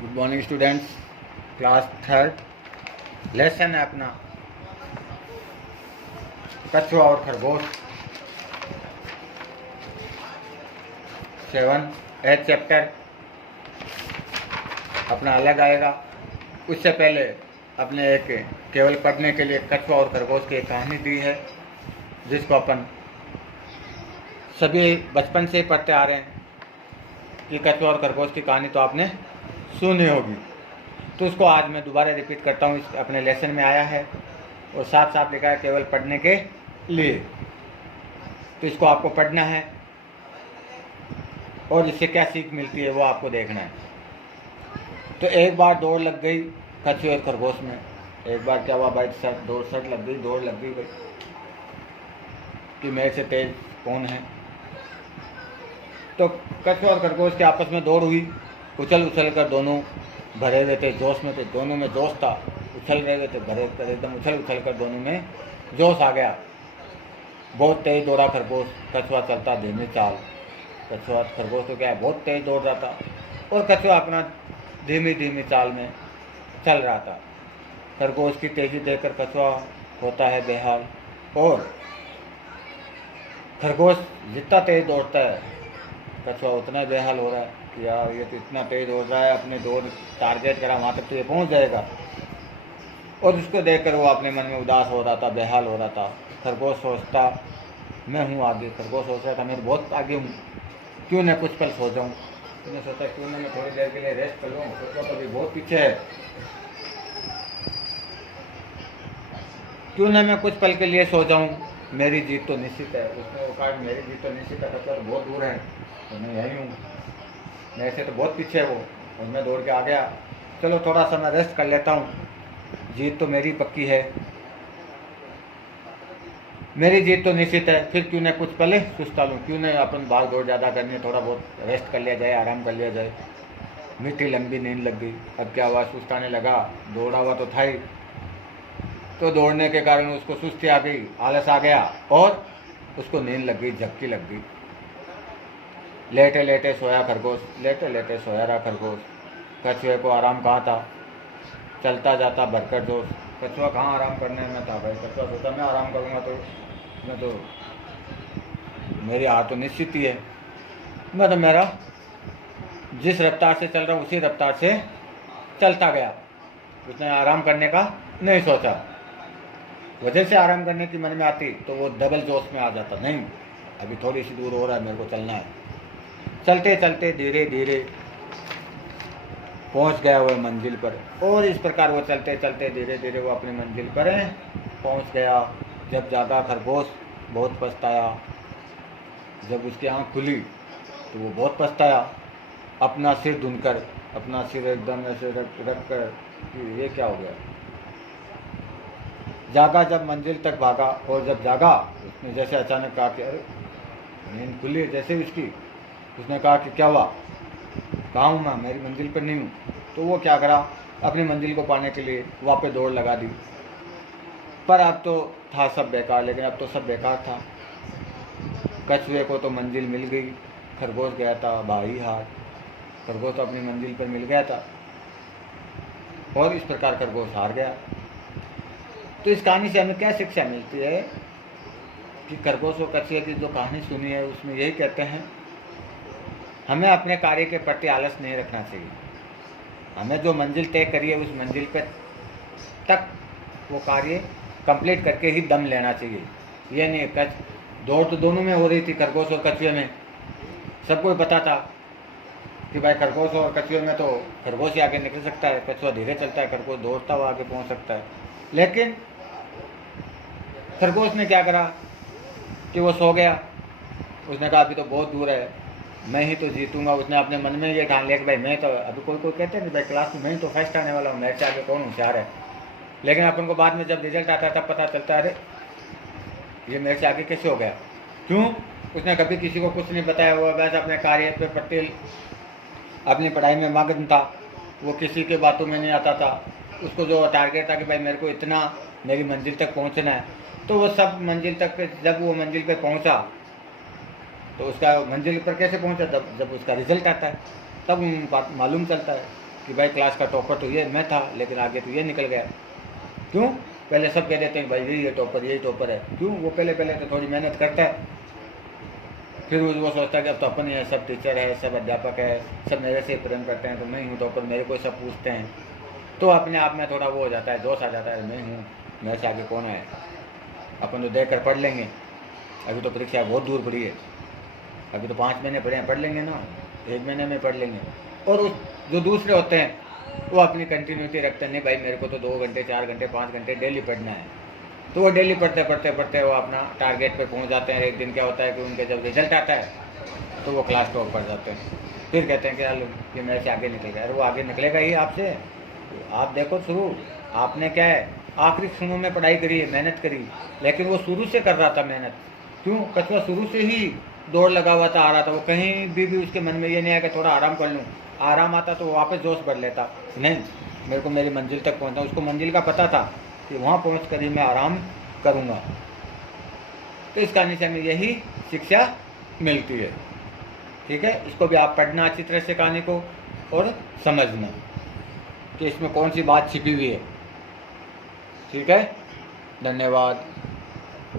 Good morning students. Class third lesson है अपना कछुआ और खरगोश 7 चैप्टर अपना अलग आएगा। उससे पहले अपने एक केवल पढ़ने के लिए कछुआ और खरगोश की एक कहानी दी है, जिसको अपन सभी बचपन से ही पढ़ते आ रहे हैं कि कछुआ और खरगोश की कहानी तो आपने सुनी होगी। तो उसको आज मैं दोबारा रिपीट करता हूँ। इस अपने लेसन में आया है और साथ साथ लिखा है केवल पढ़ने के लिए। तो इसको आपको पढ़ना है और इससे क्या सीख मिलती है वो आपको देखना है। तो एक बार दौड़ लग गई कछुए और खरगोश में। एक बार क्या हुआ भाई, दौड़ लग गई भाई कि मेरे से तेज कौन है। तो कछुआ और खरगोश के आपस में दौड़ हुई। उछल कर दोनों भरे हुए थे, जोश में थे, दोनों में जोश था। उछल रहे थे भरे कर, एकदम उछल कर दोनों में जोश आ गया। बहुत तेज दौड़ा खरगोश, कछुआ चलता धीमी चाल। कछुआ खरगोश तो क्या है, बहुत तेज दौड़ रहा था और कछुआ अपना धीमी चाल में चल रहा था। खरगोश की तेजी देखकर कछुआ होता है बेहाल, और खरगोश जितना तेज दौड़ता है कछुआ उतना बेहाल हो रहा है कि यार ये तो इतना तेज दौड़ रहा है, अपने दौड़ टारगेट करा वहाँ तक तो ये पहुँच जाएगा। और उसको देखकर वो अपने मन में उदास हो रहा था, बेहाल हो रहा था। खरगोश सोचता मैं हूँ आगे। खरगोश सोच रहा था मैं बहुत आगे हूँ, क्यों न कुछ पल सो जाऊँ। मैंने सोचा क्यों न मैं थोड़ी देर के लिए रेस्ट कर लूँ, कछुआ तो अभी बहुत पीछे है। क्यों न मैं कुछ पल के लिए सो जाऊँ, मेरी जीत तो निश्चित है। उसने वो कहा मेरी जीत तो निश्चित है, कछुआ तो बहुत दूर है, तो मैं यही हूँ, मेरे से तो बहुत पीछे है वो, और मैं दौड़ के आ गया। चलो थोड़ा सा मैं रेस्ट कर लेता हूँ, जीत तो मेरी पक्की है, मेरी जीत तो निश्चित है। फिर क्यों न कुछ पहले सुस्ता लूँ, क्यों न अपन भाग दौड़ ज़्यादा करनी है, थोड़ा बहुत रेस्ट कर लिया जाए, आराम कर लिया जाए। मीठी लंबी नींद लग गई। अब क्या हुआ, सुस्ताने लगा, दौड़ा हुआ तो था ही, तो दौड़ने के कारण उसको सुस्ती आ गई, आलस आ गया और उसको नींद लग गई, झपकी लग गई। लेटे लेटे सोया खरगोश, लेटे लेटे सोया रहा खरगोश। कछुए को आराम कहाँ था, चलता जाता भरकर जोश। कछुआ कहाँ आराम करने में था भाई। कछुआ सोचा मैं आराम करूँगा तो मैं तो मेरी हार तो निश्चित ही है। मैं तो मेरा जिस रफ्तार से चल रहा हूँ उसी रफ्तार से चलता गया। उसने आराम करने का नहीं सोचा। वजह से आराम करने की मन में आती तो वो डबल जोश में आ जाता, नहीं अभी थोड़ी सी दूर हो रहा है, मेरे को चलना है। चलते चलते धीरे धीरे पहुंच गया वो मंजिल पर, और इस प्रकार वो चलते चलते धीरे धीरे वो अपनी मंजिल पर पहुंच गया। जब जागा खरगोश बहुत पछताया। जब उसकी आँख खुली तो वो बहुत पछताया। अपना सिर धुनकर, अपना सिर एकदम ऐसे रख कर कि ये क्या हो गया। जागा, जब मंजिल तक भागा, और जब जागा उसने जैसे अचानक कहा कि अरे नींद खुली जैसे उसकी, उसने कहा कि क्या हुआ, कहाँ हूँ मैं, मेरी मंजिल पर नहीं हूँ। तो वो क्या करा, अपनी मंजिल को पाने के लिए वापस दौड़ लगा दी। पर अब तो था सब बेकार, लेकिन अब तो सब बेकार था। कछुए को तो मंजिल मिल गई, खरगोश गया था भाई हार। खरगोश तो अपनी मंजिल पर मिल गया था और इस प्रकार खरगोश हार गया। तो इस कहानी से हमें क्या शिक्षा मिलती है कि खरगोश और कछुए की जो कहानी सुनी है उसमें यही कहते हैं हमें अपने कार्य के प्रति आलस नहीं रखना चाहिए। हमें जो मंजिल तय करी है उस मंजिल पे तक वो कार्य कंप्लीट करके ही दम लेना चाहिए। ये नहीं दौड़ तो दोनों में हो रही थी, खरगोश और कछुए में। सबको पता था कि भाई खरगोश और कछुए में तो खरगोश ही आगे निकल सकता है, कछुआ धीरे चलता है, खरगोश दौड़ता हुआ आगे पहुंच सकता है। लेकिन खरगोश ने क्या करा कि वो सो गया। उसने कहा अभी तो बहुत दूर है, मैं ही तो जीतूंगा। उसने अपने मन में ये ठान लिया कि भाई मैं तो अभी कोई कहते नहीं भाई क्लास में मैं ही तो फर्स्ट आने वाला हूँ, मेरे से आगे कौन होशियार है। लेकिन अपन को बाद में जब रिजल्ट आता है तब पता चलता है अरे ये मेरे से आगे कैसे हो गया। क्यों, उसने कभी किसी को कुछ नहीं बताया हुआ, वैसे अपने कार्य पे प्रति अपनी पढ़ाई में मगन था, वो किसी के बातों में नहीं आता था। उसको जो टारगेट था कि भाई मेरे को इतना मेरी मंजिल तक पहुंचना है, तो वो सब मंजिल तक जब वो मंजिल पे पहुंचा तो उसका मंजिल पर कैसे पहुंचा, जब उसका रिजल्ट आता है तब मालूम चलता है कि भाई क्लास का टॉपर तो ये मैं था, लेकिन आगे तो ये निकल गया। क्यों? पहले सब कह देते हैं भाई यही टॉपर, यही टॉपर है। क्यों? वो पहले तो थोड़ी मेहनत करता है, फिर वो सोचता है कि अब तो अपन ही है, सब टीचर है, सब अध्यापक है, सब मेरे से प्रेम करते हैं, तो मैं ही हूँ टॉपर, मेरे को सब पूछते हैं। तो अपने आप में थोड़ा वो हो जाता है, जोश आ जाता है, मैं हूँ, मेरे से आगे कौन है, अपन तो देख कर पढ़ लेंगे। अभी तो परीक्षा बहुत दूर पड़ी है, अभी तो 5 महीने पड़े हैं, पढ़ लेंगे ना, 1 महीने में पढ़ लेंगे। और उस जो दूसरे होते हैं वो अपनी कंटिन्यूटी रखते हैं, नहीं भाई मेरे को तो 2 घंटे 4 घंटे 5 घंटे डेली पढ़ना है। तो वो डेली पढ़ते पढ़ते पढ़ते वो अपना टारगेट पे पहुंच जाते हैं। एक दिन क्या होता है कि उनके जब रिजल्ट आता है तो वो क्लास टॉप कर जाते हैं। फिर कहते हैं कि यार ये मेरे से आगे निकल गया। अरे वो आगे निकलेगा ही आपसे। आप देखो शुरू आपने क्या है, आखिरी क्षणों में पढ़ाई करी, मेहनत करी, लेकिन वो शुरू से कर रहा था मेहनत। क्यों? कछुआ शुरू से ही दौड़ लगा हुआ था, आ रहा था। वो कहीं भी उसके मन में ये नहीं आया कि थोड़ा आराम कर लूँ। आराम आता तो वो वापस जोश भर लेता, नहीं मेरे को मेरी मंजिल तक पहुँचना। उसको मंजिल का पता था कि वहाँ पहुँच कर ही मैं आराम करूँगा। तो इस कहानी से हमें यही शिक्षा मिलती है। ठीक है, इसको भी आप पढ़ना अच्छी तरह से कहानी को, और समझना कि इसमें कौन सी बात छिपी हुई है। ठीक है, धन्यवाद।